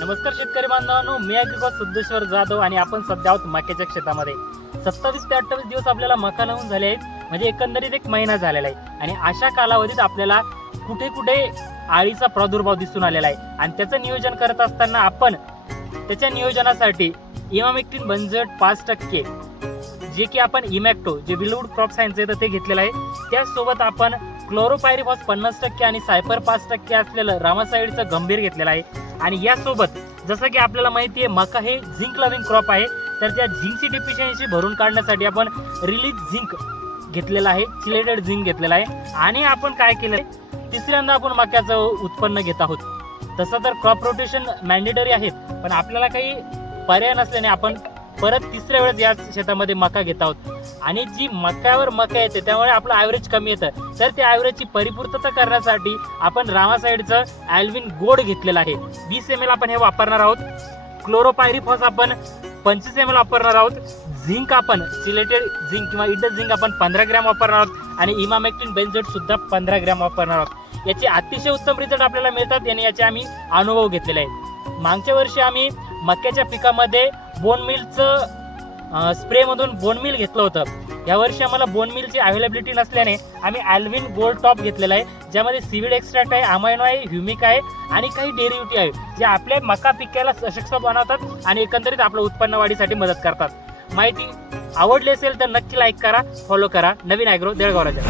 नमस्कार शेतकरी बांधवांनो, मी ॲग्रिकॉस सिद्धेश्वर जाधव आणि आपण सध्या आहोत मक्याच्या शेतामध्ये. 27 ते 28 दिवस आपल्याला मका लावून झाले आहेत, म्हणजे एकंदरीत एक महिना झालेला आहे. आणि अशा कालावधीत आपल्याला कुठे कुठे आळीचा प्रादुर्भाव दिसून आलेला आहे आणि त्याचं नियोजन करत असताना आपण त्याच्या नियोजनासाठी इमामेक्टिन बंजट 5%, जे की आपण इमॅक्टो जे विलवूड क्रॉप सायन्स आहे ते घेतलेलं आहे. त्यासोबत आपण क्लोरोपायरिफॉस 50% आणि सायपर 5% असलेलं रामासाईडचं गंभीर घेतलेलं आहे. आणि यासोबत जसं की आपल्याला माहिती आहे मका हे झिंक लव्हिंग क्रॉप आहे, तर त्या झिंकची डिफिशियन्सी भरून काढण्यासाठी आपण रिलीज झिंक घेतलेला आहे, चिलेटेड झिंक घेतलेला आहे. आणि आपण काय केलंय, तिसऱ्यांदा आपण मक्याचं उत्पन्न घेत आहोत. तसं तर क्रॉप रोटेशन मॅन्डेटरी आहेत, पण आपल्याला काही पर्याय नसल्याने आपण परत तिसऱ्या वेळेस या शेतामध्ये मका घेत आहोत. आणि जी मक्यावर मका येते त्यामुळे आपलं ॲव्हरेज कमी येतं, तर त्या ॲव्हरेजची परिपूर्तता करण्यासाठी आपण रामासाईडचं ॲल्विन गोल्ड घेतलेलं आहे. 20 ml आपण हे वापरणार आहोत. क्लोरोपायरिफॉस आपण 25 ml वापरणार आहोत. झिंक आपण सिलेटेड झिंक किंवा इडर झिंक आपण 15 ग्रॅम वापरणार आहोत आणि इमामेक्टिन बेंझोएट सुद्धा 15 ग्रॅम वापरणार आहोत. याचे अतिशय उत्तम रिझल्ट आपल्याला मिळतात आणि याचे आम्ही अनुभव घेतलेले आहे. मागच्या वर्षी आम्ही मक्याच्या पिकामध्ये बोन मिलचं स्प्रेमधून बोन मिल घेतलं होतं. यावर्षी आम्हाला बोन मिलची अवेलेबिलिटी नसल्याने आम्ही ॲल्विन गोल्ड टॉप घेतलेला आहे, ज्यामध्ये सीविड एक्स्ट्रॅक्ट आहे, अमायनो आहे, ह्युमिक आहे आणि काही डेरिव्हेटिव्ह आहे, जे आपल्या मका पिकाला सशक्त बनवतात आणि एकंदरीत आपलं उत्पन्न वाढीसाठी मदत करतात. माहिती आवडली असेल तर नक्की लाईक करा, फॉलो करा. नवीन ॲग्रो देळगाव राजा.